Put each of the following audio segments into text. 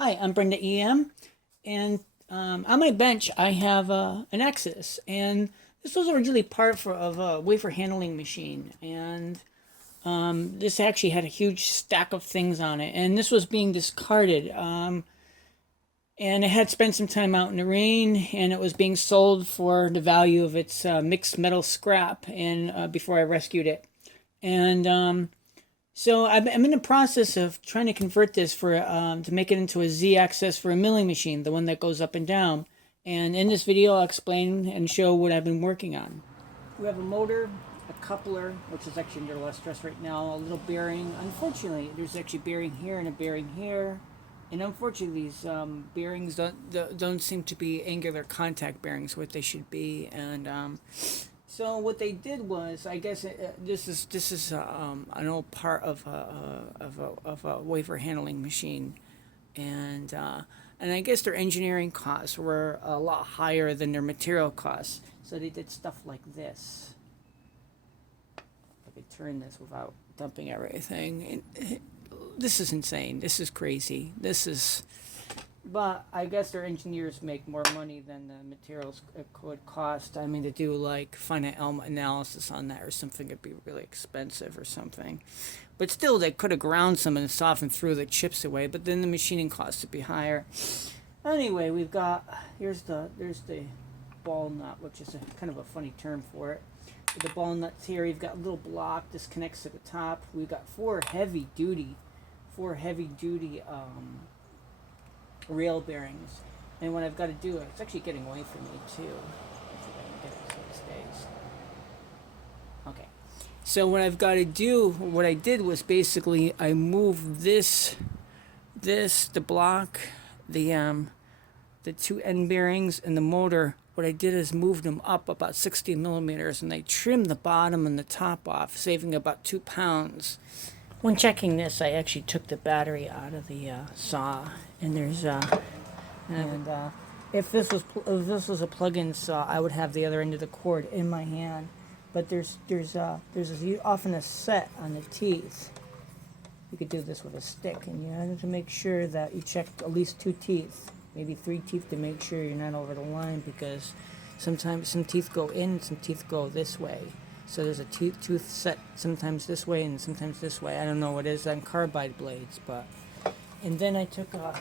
Hi, I'm Brenda EM, and on my bench I have an Exodus, and this was originally of a wafer handling machine, and this actually had a huge stack of things on it, and this was being discarded, and it had spent some time out in the rain, and it was being sold for the value of its mixed metal scrap, and before I rescued it, and so I'm in the process of trying to convert this for to make it into a Z-axis for a milling machine, the one that goes up and down. And in this video, I'll explain and show what I've been working on. We have a motor, a coupler, which is actually under less stress right now, a little bearing. Unfortunately, there's actually a bearing here and a bearing here. And unfortunately, these bearings don't seem to be angular contact bearings, what they should be. And so what they did was, I guess this is an old part of a wafer handling machine, and I guess their engineering costs were a lot higher than their material costs. So they did stuff like this. I could turn this without dumping everything. This is insane. This is crazy. But I guess their engineers make more money than the materials could cost. I mean, to do like finite element analysis on that or something, it'd be really expensive or something. But still, they could have ground some and softened through the chips away. But then the machining costs would be higher. Anyway, there's the ball nut, which is kind of a funny term for it. With the ball nuts here, you've got a little block. This connects to the top. We've got four heavy duty rail bearings, and what I've got to do, it's actually getting away from me too. Let's see if I can get it so it stays. Okay, so what I've got to do, what I did was basically I moved the block, the two end bearings and the motor. What I did is moved them up about 60 millimeters, and I trimmed the bottom and the top off, saving about 2 pounds. When checking this, I actually took the battery out of the saw, and there's if this was a plug-in saw, I would have the other end of the cord in my hand. But there's often a set on the teeth. You could do this with a stick, and you have to make sure that you check at least 2 teeth, maybe 3 teeth, to make sure you're not over the line, because sometimes some teeth go in and some teeth go this way. So there's a tooth set sometimes this way and sometimes this way. I don't know what it is on carbide blades, but. And then I took a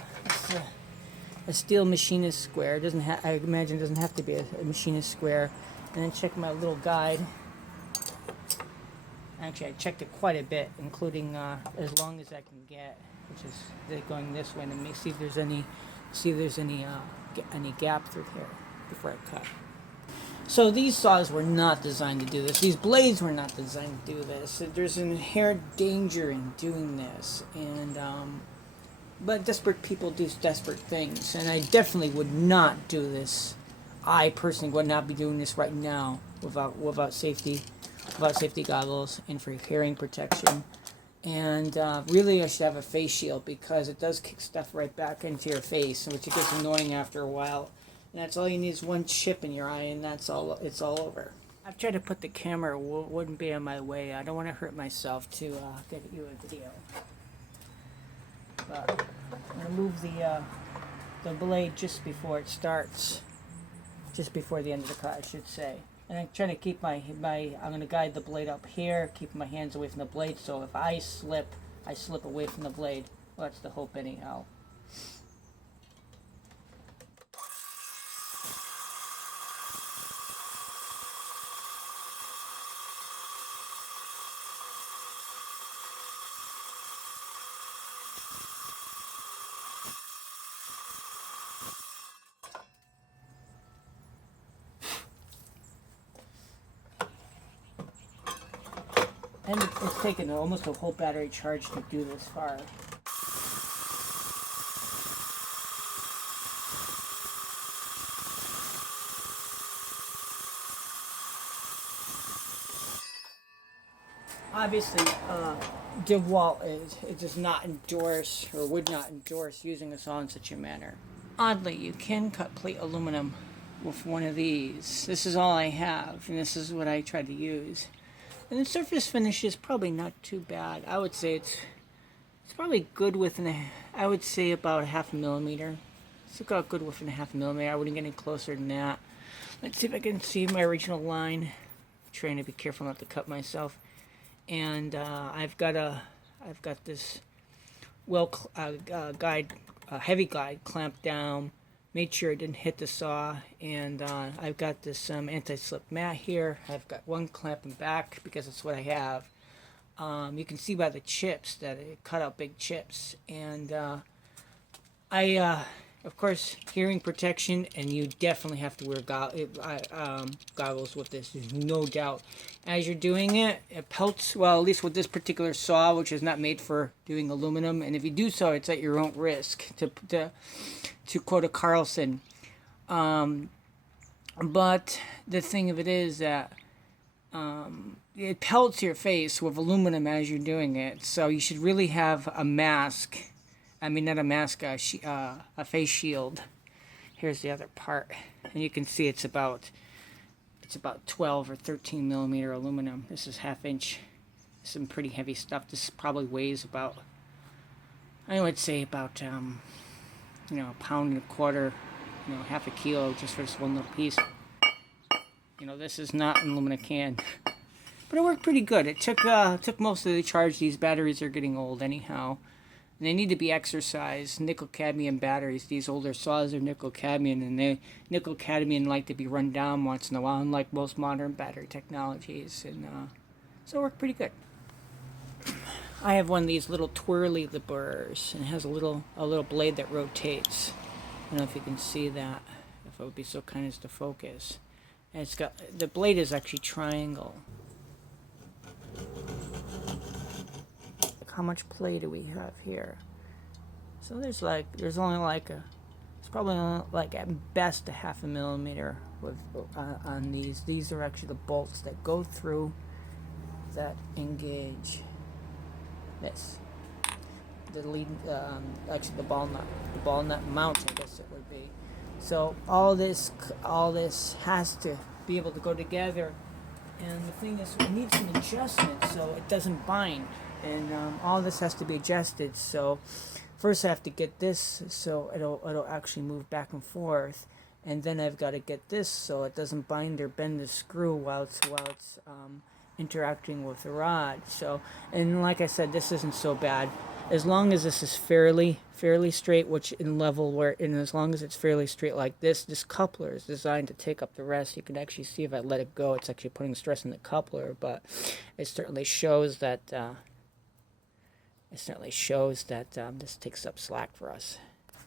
steel machinist square. I imagine it doesn't have to be a machinist square. And then check my little guide. Actually, I checked it quite a bit, including as long as I can get, which is going this way, and see if there's any gap through here before I cut. So these saws were not designed to do this. These blades were not designed to do this. There's an inherent danger in doing this, but desperate people do desperate things, and I definitely would not do this. I personally would not be doing this right now without safety goggles and for hearing protection. And really, I should have a face shield, because it does kick stuff right back into your face, which it gets annoying after a while. And that's all you need is one chip in your eye, and it's all over. I've tried to put the camera wouldn't be in my way. I don't want to hurt myself to get you a video. But I'm going to move the blade just before it starts, just before the end of the cut, I should say. And I'm trying to keep I'm going to guide the blade up here, keep my hands away from the blade, so if I slip away from the blade. Well, that's the hope anyhow. And it's taken almost a whole battery charge to do this far. Obviously, DeWalt it does not endorse, or would not endorse, using a saw in such a manner. Oddly, you can cut plate aluminum with one of these. This is all I have, and this is what I try to use. And the surface finish is probably not too bad. I would say it's It's probably good within I would say about a half a millimeter. It's got good within a half a millimeter. I wouldn't get any closer than that. Let's see if I can see my original line. I'm trying to be careful not to cut myself. And I've got this heavy guide clamped down. Made sure it didn't hit the saw, and I've got this anti-slip mat here. I've got one clamping back because that's what I have. You can see by the chips that it cut out big chips, and of course, hearing protection, and you definitely have to wear goggles with this. There's no doubt. As you're doing it, it pelts. Well, at least with this particular saw, which is not made for doing aluminum, and if you do so, it's at your own risk. To quote a Carlson. But the thing of it is that it pelts your face with aluminum as you're doing it. So you should really have a mask. I mean, not a mask, a face shield. Here's the other part. And you can see it's about 12 or 13 millimeter aluminum. This is 1/2 inch. Some pretty heavy stuff. This probably weighs about, I would say about, a pound and a quarter, 1/2 kilo just for this one little piece. This is not an aluminum can. But it worked pretty good. It took most of the charge. These batteries are getting old anyhow. And they need to be exercised. Nickel cadmium batteries. These older saws are nickel cadmium, and nickel cadmium like to be run down once in a while, unlike most modern battery technologies. And so it worked pretty good. I have one of these little twirly burrs, and it has a little blade that rotates. I don't know if you can see that. If it would be so kind as to focus. And it's got, the blade is actually triangle. How much play do we have here? So there's only it's probably only like at best a 1/2 millimeter with on these. These are actually the bolts that go through that engage this. The lead, actually the ball nut mount, I guess it would be. So all this has to be able to go together. And the thing is, it needs some adjustment so it doesn't bind. And all this has to be adjusted. So first I have to get this so it'll actually move back and forth, and then I've got to get this so it doesn't bind or bend the screw while it's interacting with the rod. So, and like I said, this isn't so bad as long as this is fairly straight, which in level where, and as long as it's fairly straight like this coupler is designed to take up the rest. You can actually see if I let it go, it's actually putting stress on the coupler, but it certainly shows that this takes up slack for us.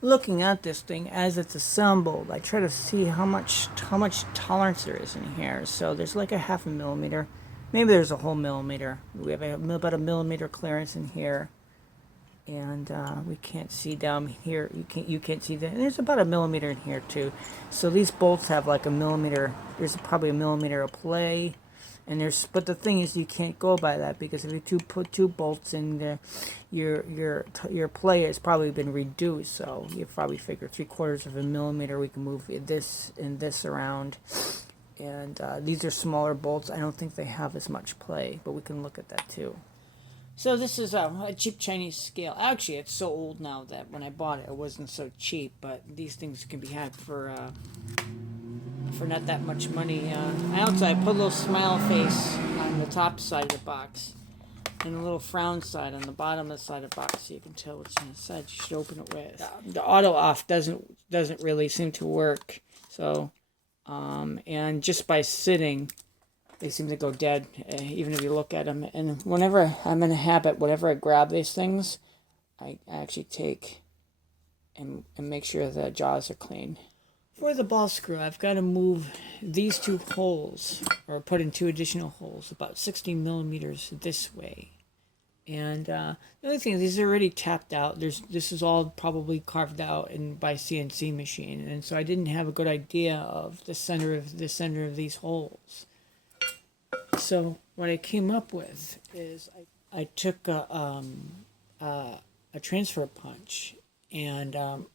Looking at this thing as it's assembled, I try to see how much tolerance there is in here. So there's like a 1/2 millimeter, maybe there's a whole millimeter. We have about a millimeter clearance in here, and we can't see down here. You can't see that. And there's about a millimeter in here too. So these bolts have like a millimeter. There's probably a millimeter of play. And but the thing is, you can't go by that, because if you put two bolts in there, your play has probably been reduced. So you probably figure 3/4 of a millimeter. We can move this and this around. And these are smaller bolts. I don't think they have as much play, but we can look at that too. So this is a cheap Chinese scale. Actually, it's so old now that when I bought it, it wasn't so cheap. But these things can be had for not that much money. I put a little smile face on the top side of the box, and a little frown side on the bottom of the side of the box, so you can tell which side you should open it with. The auto off doesn't really seem to work. So, and just by sitting, they seem to go dead, even if you look at them. And whenever I'm in a habit, whenever I grab these things, I actually take and make sure the jaws are clean. For the ball screw, I've got to move these two holes, or put in two additional holes, about 16 millimeters this way. And the other thing is, these are already tapped out. This is all probably carved out by CNC machine, and so I didn't have a good idea of the center of these holes. So what I came up with is I took a transfer punch. And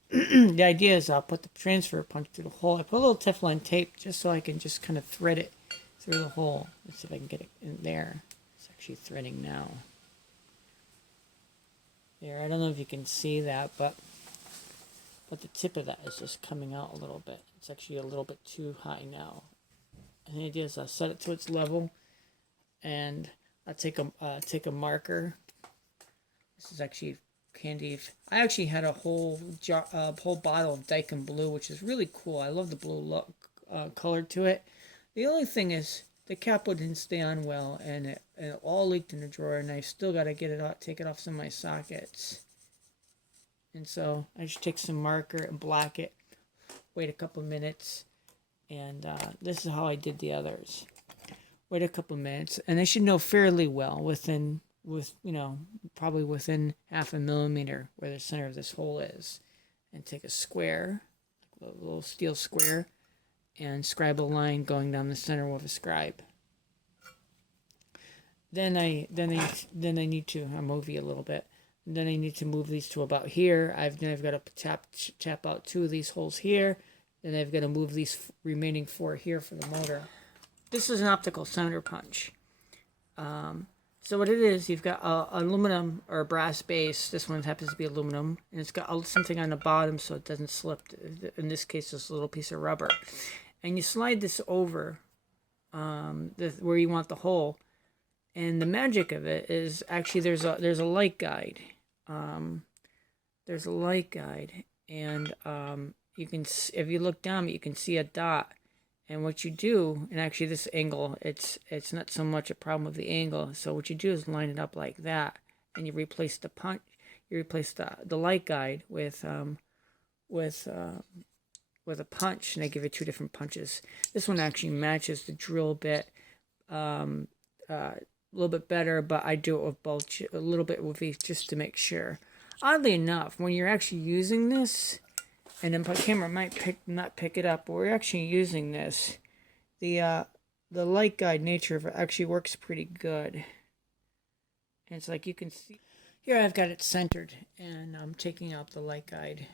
the idea is I'll put the transfer punch through the hole. I put a little Teflon tape just so I can just kind of thread it through the hole. Let's see if I can get it in there. It's actually threading now. there. I don't know if you can see that, but the tip of that is just coming out a little bit. It's actually a little bit too high now. And the idea is I'll set it to its level, and I'll take a marker. This is actually candy. I actually had a whole bottle of Daikin Blue, which is really cool. I love the blue look, color to it. The only thing is the capo didn't stay on well, and it all leaked in the drawer, and I still got to get it out, take it off some of my sockets. And so I just take some marker and black it, wait a couple minutes, and this is how I did the others. Wait a couple minutes, and I should know fairly well probably within 0.5 millimeter where the center of this hole is. And take a square, like a little steel square, and scribe a line going down the center with a scribe. Then I need to, I'll move you a little bit. Then I need to move these to about here. Then I've got to tap out 2 of these holes here. Then I've got to move these remaining 4 here for the motor. This is an optical center punch. So what it is, you've got aluminum or brass base. This one happens to be aluminum, and it's got something on the bottom so it doesn't slip. In this case, it's a little piece of rubber, and you slide this over where you want the hole. And the magic of it is actually there's a light guide. There's a light guide, and you can, if you look down, you can see a dot. And what you do, and actually this angle, it's not so much a problem with the angle. So what you do is line it up like that, and you replace the punch. You replace the light guide with a punch, and I give it 2 different punches. This one actually matches the drill bit a little bit better, but I do it with both a little bit with each just to make sure. Oddly enough, when you're actually using this, and then my camera might not pick it up, but we're actually using this, the light guide nature of it actually works pretty good. And it's like you can see here I've got it centered, and I'm taking out the light guide,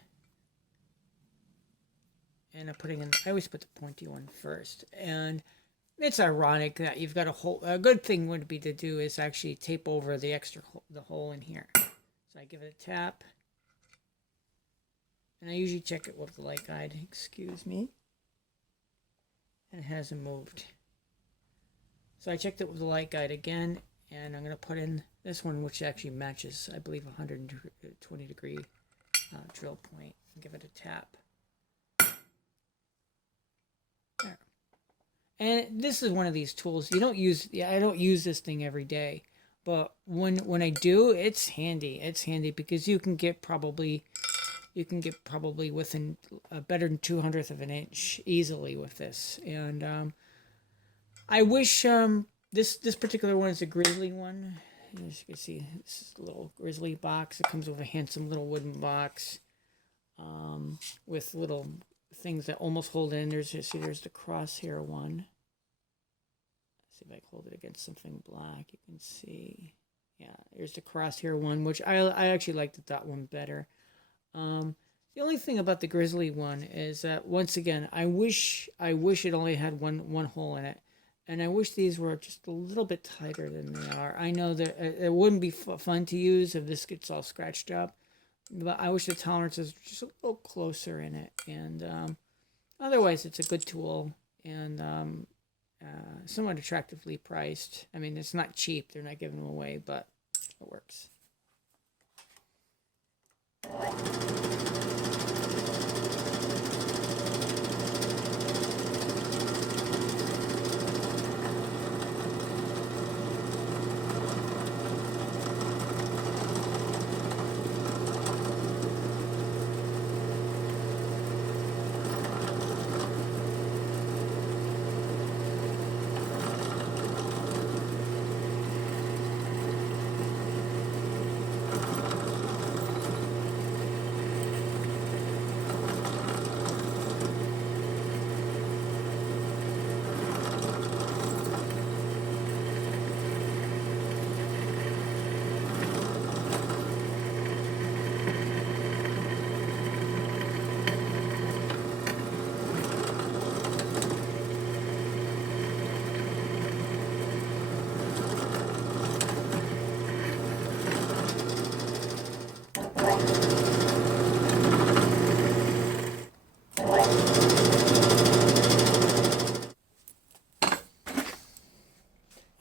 and I'm putting in, I always put the pointy one first. And it's ironic that you've got a good thing would be to do is actually tape over the hole in here. So I give it a tap. And I usually check it with the light guide. Excuse me. And it hasn't moved. So I checked it with the light guide again. And I'm going to put in this one, which actually matches, I believe, 120 degree drill point. And give it a tap. There. And this is one of these tools. I don't use this thing every day. But when I do, it's handy. It's handy because you can get probably within a better than 200th of an inch easily with this. And I wish this particular one is a grizzly one. As you can see, this is a little grizzly box. It comes with a handsome little wooden box with little things that almost hold in. There's the crosshair one. Let's see if I can hold it against something black. You can see, yeah, here's the crosshair one, which I actually like the dot one better. The only thing about the grizzly one is that, once again, I wish it only had one hole in it, and I wish these were just a little bit tighter than they are. I know that it wouldn't be fun to use if this gets all scratched up, but I wish the tolerance was just a little closer in it. And otherwise, it's a good tool, and somewhat attractively priced. I mean, it's not cheap; they're not giving them away, but it works.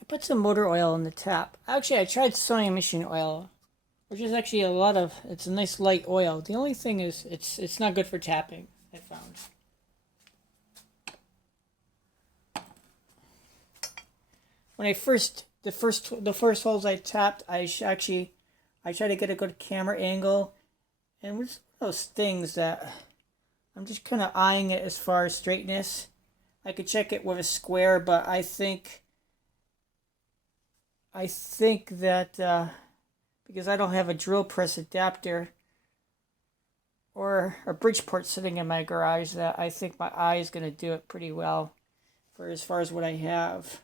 Put some motor oil in the tap. Actually, I tried sewing machine oil, which is actually it's a nice light oil. The only thing is it's not good for tapping, I found. When the first holes I tapped, I tried to get a good camera angle, and it was one of those things that I'm just kind of eyeing it as far as straightness. I could check it with a square, but I think that because I don't have a drill press adapter or a Bridgeport sitting in my garage, that I think my eye is going to do it pretty well for as far as what I have.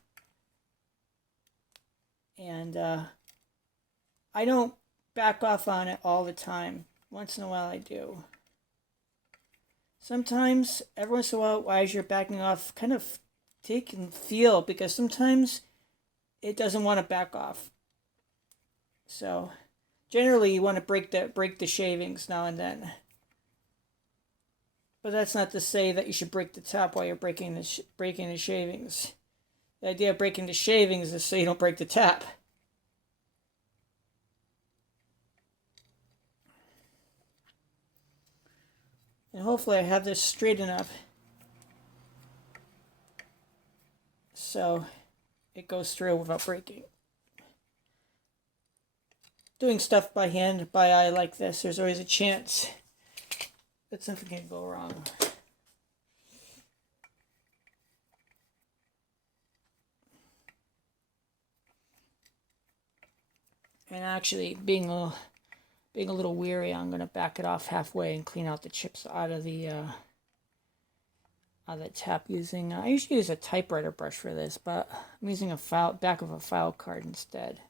And I don't back off on it all the time. Once in a while I do. Sometimes, every once in a while, as you're backing off, kind of take and feel, because sometimes it doesn't want to back off. So generally you want to break the shavings now and then. But that's not to say that you should break the top while you're breaking the shavings. The idea of breaking the shavings is so you don't break the tap. And hopefully I have this straight enough so it goes through without breaking. Doing stuff by hand, by eye like this, there's always a chance that something can go wrong. And actually, being a little weary, I'm going to back it off halfway and clean out the chips out of the tap using. I usually use a typewriter brush for this, but I'm using a back of a file card instead.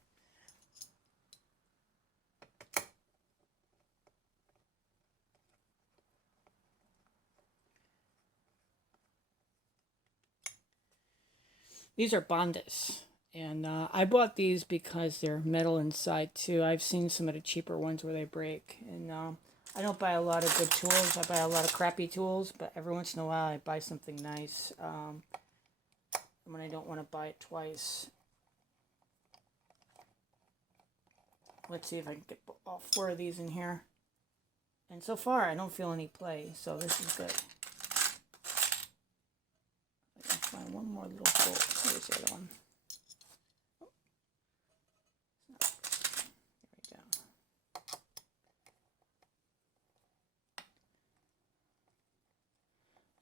These are Bondis, and I bought these because they're metal inside too. I've seen some of the cheaper ones where they break, and I don't buy a lot of good tools. I buy a lot of crappy tools, but every once in a while I buy something nice when I don't want to buy it twice. Let's see if I can get all 4 of these in here. And so far I don't feel any play, so this is good. I can find one more little bolt. Here's the other one. There we go.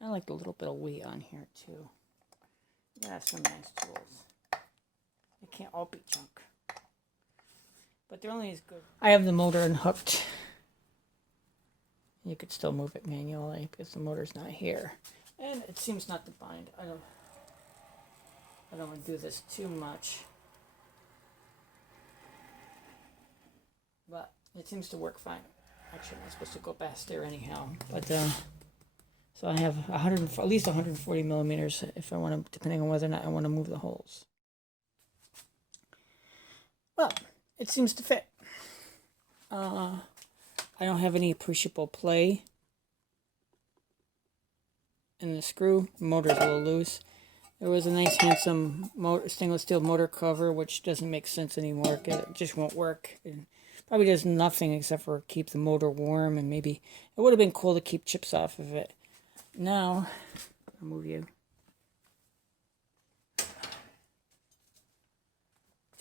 I like the little bit of wheat on here too. Yeah, some nice tools. They can't all be junk, but they're only as good. I have the motor unhooked. You could still move it manually because the motor's not here, and it seems not to bind. I don't want to do this too much, but it seems to work fine. Actually, I'm supposed to go past there anyhow, but so I have at least 140 millimeters if I want to, depending on whether or not I want to move the holes. Well, it seems to fit. I don't have any appreciable play in the screw. The motor's a little loose. There was a nice, handsome stainless steel motor cover, which doesn't make sense anymore. It just won't work. It probably does nothing except for keep the motor warm, and maybe it would have been cool to keep chips off of it. Now, I'll move you. To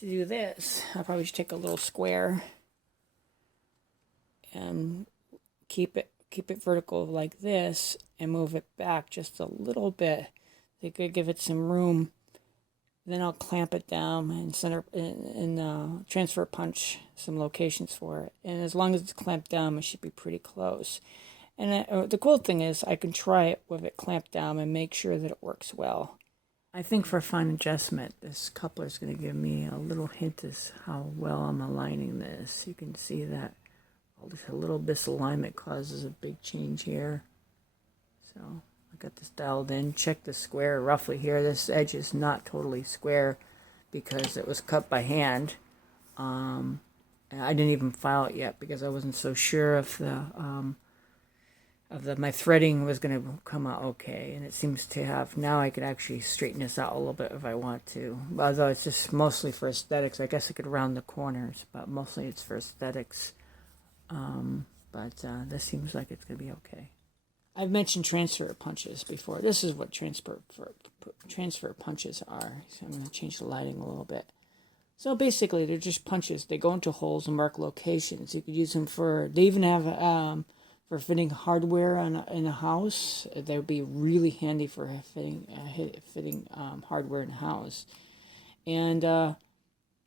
do this, I'll probably just take a little square and keep it vertical like this and move it back just a little bit. They could give it some room. Then I'll clamp it down and transfer punch some locations for it. And as long as it's clamped down, it should be pretty close. And the cool thing is I can try it with it clamped down and make sure that it works well. I think for fine adjustment, this coupler is going to give me a little hint as how well I'm aligning this. You can see that a little misalignment causes a big change here. So I got this dialed in. Check the square roughly here. This edge is not totally square because it was cut by hand. And I didn't even file it yet because I wasn't so sure if my threading was going to come out okay, and it seems to have. Now I could actually straighten this out a little bit if I want to, although it's just mostly for aesthetics. I guess I could round the corners, but mostly it's for aesthetics. But this seems like it's going to be okay. I've mentioned transfer punches before. This is what transfer punches are. So I'm going to change the lighting a little bit. So basically, they're just punches. They go into holes and mark locations. You could use them for. They even have for fitting hardware in a house. They would be really handy for fitting hardware in a house. And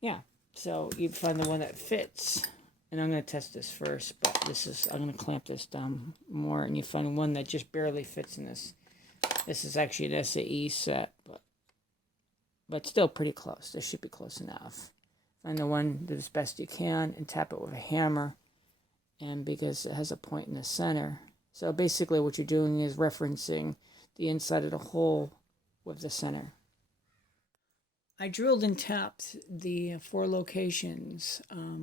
yeah, so you find the one that fits. And I'm going to test this first, but I'm going to clamp this down more, and you find one that just barely fits in this. This is actually an SAE set, but still pretty close. This should be close enough. Find the one, do as best you can, and tap it with a hammer, and because it has a point in the center. So basically what you're doing is referencing the inside of the hole with the center. I drilled and tapped the 4 locations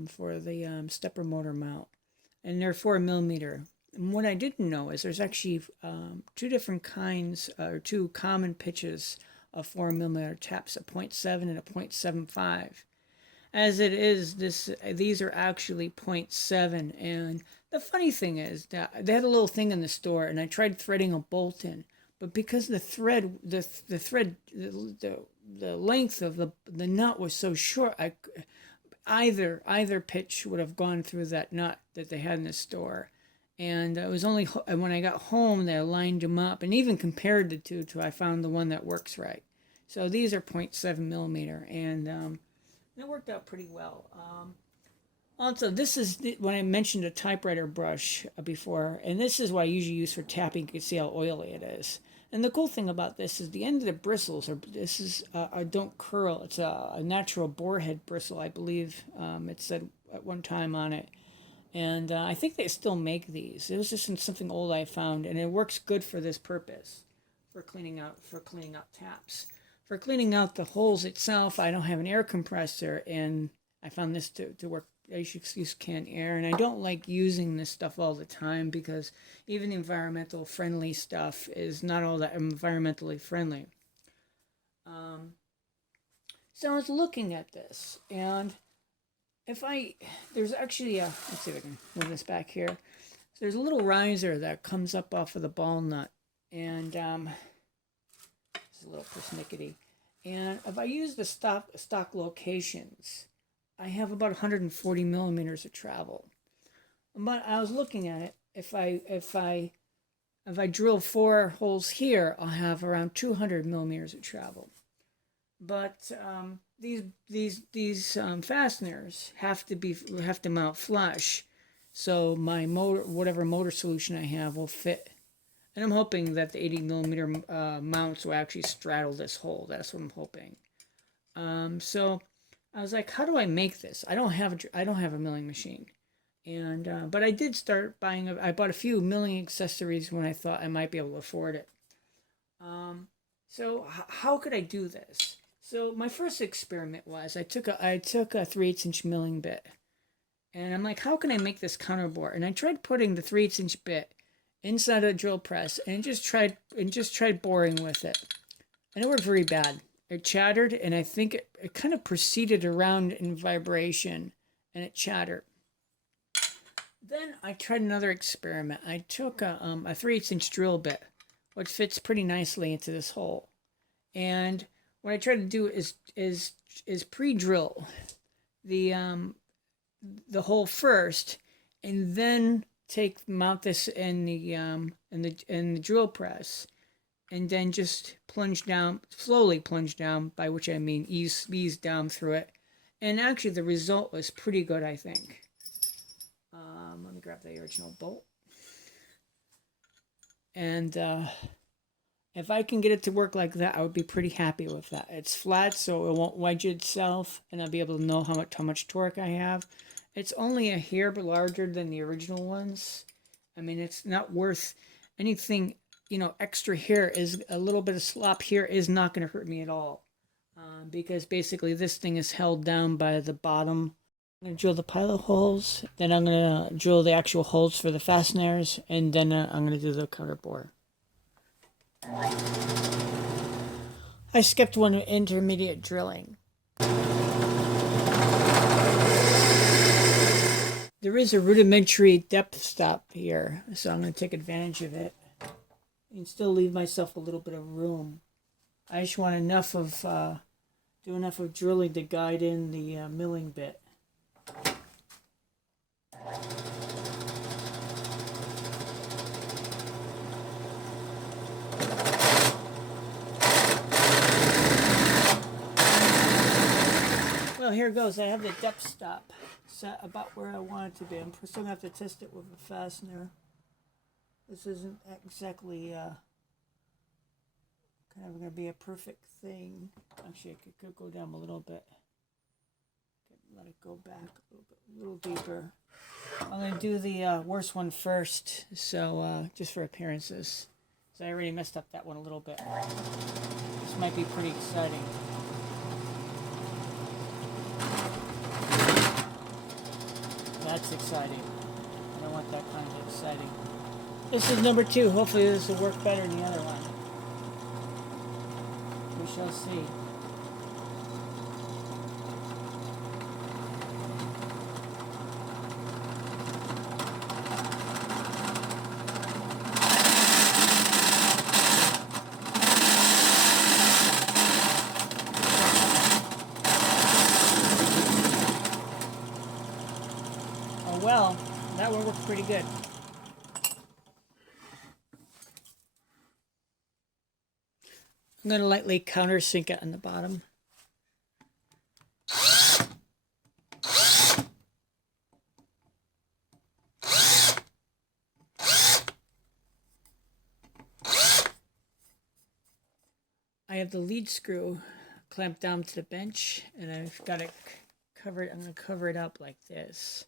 for the stepper motor mount, and they're 4mm. And what I didn't know is there's actually 2 different kinds, or 2 common pitches of 4mm taps, a 0.7 and a 0.75. As it is, these are actually 0.7. And the funny thing is that they had a little thing in the store, and I tried threading a bolt in, but because the length of the nut was so short, either pitch would have gone through that nut that they had in the store. And it was only when I got home that I lined them up and even compared the two till I found the one that works right. So these are 0.7mm, and it worked out pretty well. Also, this is when I mentioned a typewriter brush before, and this is what I usually use for tapping. You can see how oily it is. And the cool thing about this is the end of the bristles don't curl. It's a natural boarhead bristle, I believe. It said at one time on it. And I think they still make these. It was just in something old I found, and it works good for this purpose, for cleaning out taps. For cleaning out the holes itself, I don't have an air compressor, and I found this to work. I should use canned air, and I don't like using this stuff all the time because even environmental friendly stuff is not all that environmentally friendly. So I was looking at this, and there's actually let's see if I can move this back here. So there's a little riser that comes up off of the ball nut, and it's a little persnickety. And if I use the stock locations, I have about 140 millimeters of travel. But I was looking at it. If I drill 4 holes here, I'll have around 200 millimeters of travel. But these fasteners have to mount flush, so my whatever motor solution I have will fit. And I'm hoping that the 80mm mounts will actually straddle this hole. That's what I'm hoping. So I was like, how do I make this? I don't have a milling machine, and but I did start buying. I bought a few milling accessories when I thought I might be able to afford it. So how could I do this? So my first experiment was I took a 3/8" milling bit, and I'm like, how can I make this counterbore? And I tried putting the 3/8" bit inside a drill press and just tried boring with it, and it worked very bad. It chattered, and I think it kind of proceeded around in vibration, and it chattered. Then I tried another experiment. I took a 3/8" drill bit, which fits pretty nicely into this hole, and what I tried to do is pre-drill the hole first, and then mount this in the drill press, and then just slowly plunge down, by which I mean ease down through it. And actually the result was pretty good, I think. Let me grab the original bolt. And if I can get it to work like that, I would be pretty happy with that. It's flat, so it won't wedge itself, and I'll be able to know how much torque I have. It's only a hair but larger than the original ones. I mean, it's not worth anything. Extra here is a little bit of slop here is not going to hurt me at all, because basically this thing is held down by the bottom I'm going to drill the pilot holes, then I'm going to drill the actual holes for the fasteners, and then I'm going to do the cover bore. I skipped one intermediate drilling. There is a rudimentary depth stop here, so I'm going to take advantage of it and still leave myself a little bit of room. I just want enough of, do enough of drilling to guide in the milling bit. Well, here goes. I have the depth stop set about where I want it to be. I'm still going to have to test it with a fastener. This isn't exactly kind of going to be a perfect thing. Actually, I could go down a little bit. Let it go back a little deeper. I'm going to do the worst one first, so just for appearances. So I already messed up that one a little bit. This might be pretty exciting. That's exciting. I don't want that kind of exciting. This is number 2. Hopefully this will work better than the other one. We shall see. Oh well, that one worked pretty good. I'm going to lightly countersink it on the bottom. I have the lead screw clamped down to the bench, and I've got it covered. I'm going to cover it up like this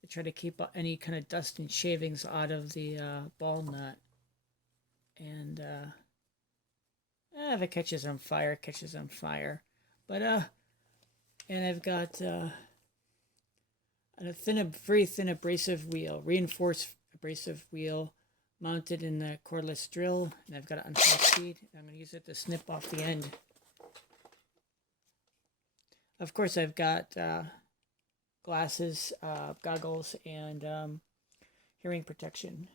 to try to keep any kind of dust and shavings out of the ball nut. And if it catches on fire, it catches on fire. But and I've got a very thin abrasive wheel, reinforced abrasive wheel, mounted in the cordless drill, and I've got it on high speed. I'm going to use it to snip off the end. Of course, I've got glasses, goggles, and hearing protection.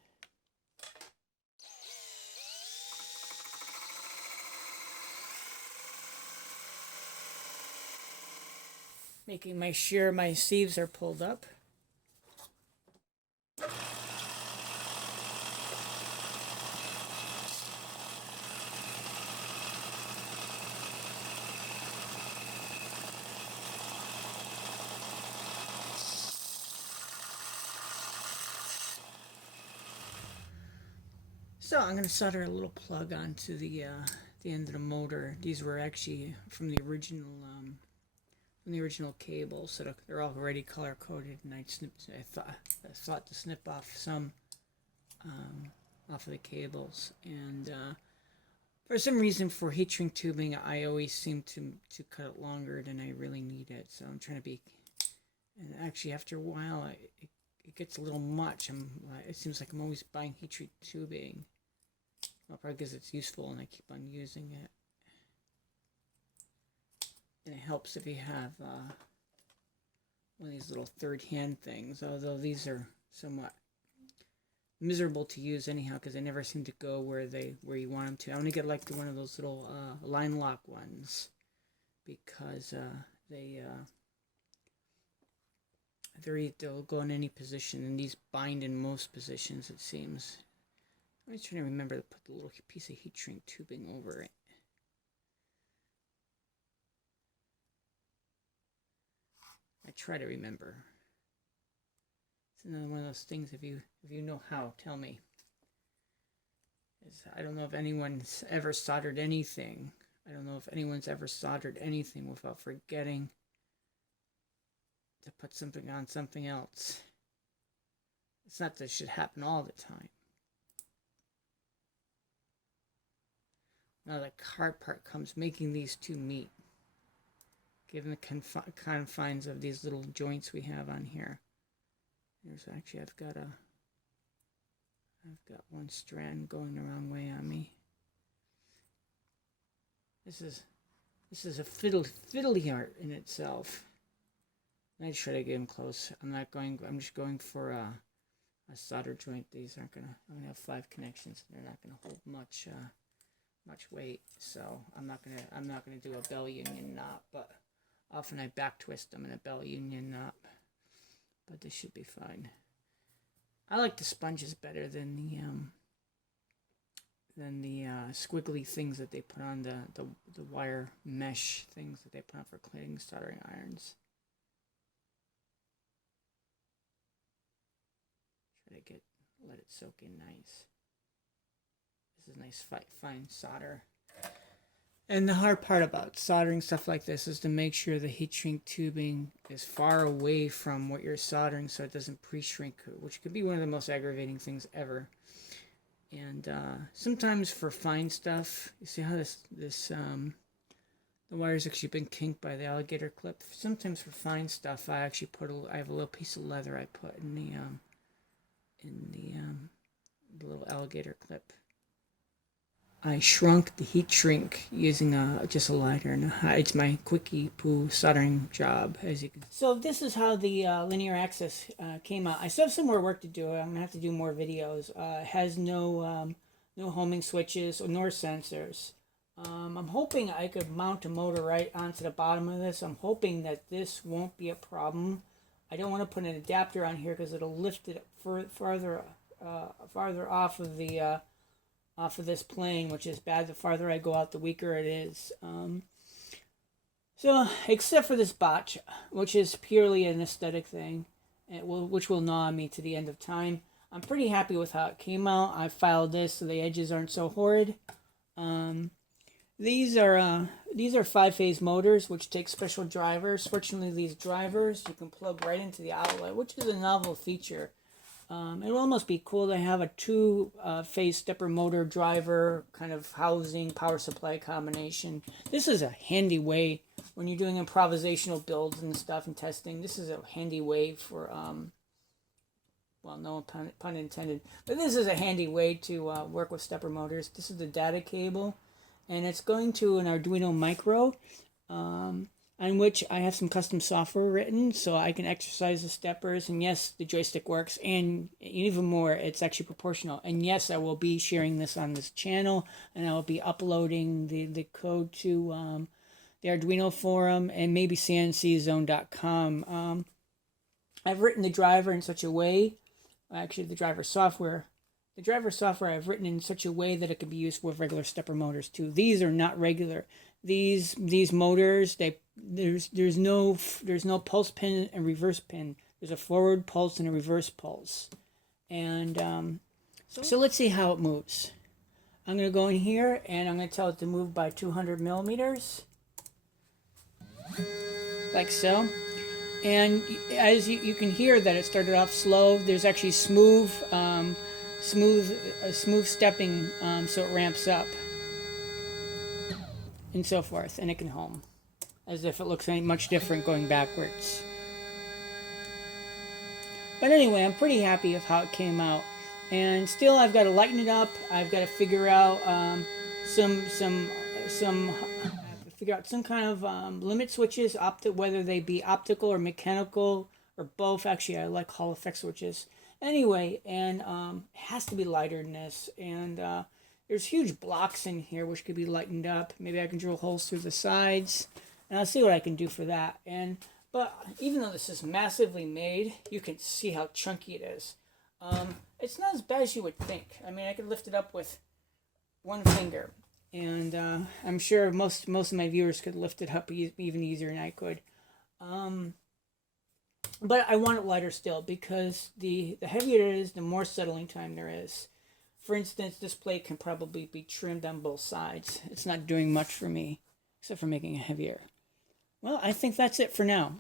Making sure my sieves are pulled up. So I'm going to solder a little plug onto the end of the motor. These were actually from the original cable, so they're already color coded. And I thought to snip off some off of the cables. And for some reason, for heat shrink tubing, I always seem to cut it longer than I really need it. So I'm trying to be. And actually, after a while, it gets a little much. It seems like I'm always buying heat shrink tubing. Well, probably because it's useful and I keep on using it. And it helps if you have one of these little third-hand things, although these are somewhat miserable to use anyhow because they never seem to go where you want them to. I want to get like one of those little line lock ones because they'll go in any position, and these bind in most positions, it seems. I'm just trying to remember to put the little piece of heat shrink tubing over it. I try to remember. It's another one of those things. If you know how, tell me. I don't know if anyone's ever soldered anything. I don't know if anyone's ever soldered anything without forgetting to put something on something else. It's not that it should happen all the time. Now the hard part comes making these two meet. given the confines of these little joints we have on here. There's actually, I've got one strand going the wrong way on me. This is a fiddly art in itself. I just try to get them close. I'm just going for a solder joint. These aren't gonna. I'm gonna have 5 connections. They're not gonna hold much weight. So I'm not gonna do a bell union knot. But often I back twist them in a bell union knot. But this should be fine. I like the sponges better than the squiggly things that they put on the wire mesh things that they put on for cleaning soldering irons. Try to let it soak in nice. This is nice fine solder. And the hard part about soldering stuff like this is to make sure the heat shrink tubing is far away from what you're soldering so it doesn't pre-shrink, which could be one of the most aggravating things ever. And sometimes for fine stuff, you see how the wire's actually been kinked by the alligator clip. Sometimes for fine stuff, I actually I have a little piece of leather I put in the little alligator clip. I shrunk the heat shrink using just a lighter, and it's my quickie poo soldering job, as you can see. So this is how the linear axis came out. I still have some more work to do. I'm gonna have to do more videos. It has no homing switches nor sensors. I'm hoping I could mount a motor right onto the bottom of this. I'm hoping that this won't be a problem. I don't want to put an adapter on here because it'll lift it farther off of this plane, which is bad. The farther I go out, the weaker it is. So, except for this botch, which is purely an aesthetic thing, which will gnaw on me to the end of time, I'm pretty happy with how it came out. I filed this so the edges aren't so horrid. These are 5-phase motors, which take special drivers. Fortunately, these drivers you can plug right into the outlet, which is a novel feature. It would almost be cool to have a 2-phase stepper motor driver kind of housing power supply combination. This is a handy way when you're doing improvisational builds and stuff and testing. This is a handy way for well, no pun intended, but this is a handy way to work with stepper motors. This is the data cable, and it's going to an Arduino Micro. On which I have some custom software written so I can exercise the steppers. And yes, the joystick works. And even more, it's actually proportional. And yes, I will be sharing this on this channel. And I will be uploading the code to the Arduino forum and maybe cnczone.com. I've written the driver in such a way, actually the driver software I've written in such a way that it could be used with regular stepper motors too. These are not regular. These motors, there's no pulse pin and reverse pin. There's a forward pulse and a reverse pulse. And so let's see how it moves. I'm going to go in here and I'm going to tell it to move by 200 millimeters. Like so. And as you can hear that it started off slow. There's actually smooth stepping, so it ramps up. And so forth, and it can home, as if it looks much different going backwards. But anyway, I'm pretty happy with how it came out, and still I've got to lighten it up. I've got to figure out some kind of limit switches, whether they be optical or mechanical or both. Actually, I like Hall effect switches. Anyway, and it has to be lighter than this, and there's huge blocks in here which could be lightened up. Maybe I can drill holes through the sides, and I'll see what I can do for that. But even though this is massively made, you can see how chunky it is. It's not as bad as you would think. I mean, I could lift it up with one finger, and I'm sure most of my viewers could lift it up even easier than I could. But I want it lighter still because the heavier it is, the more settling time there is. For instance, this plate can probably be trimmed on both sides. It's not doing much for me, except for making it heavier. Well, I think that's it for now.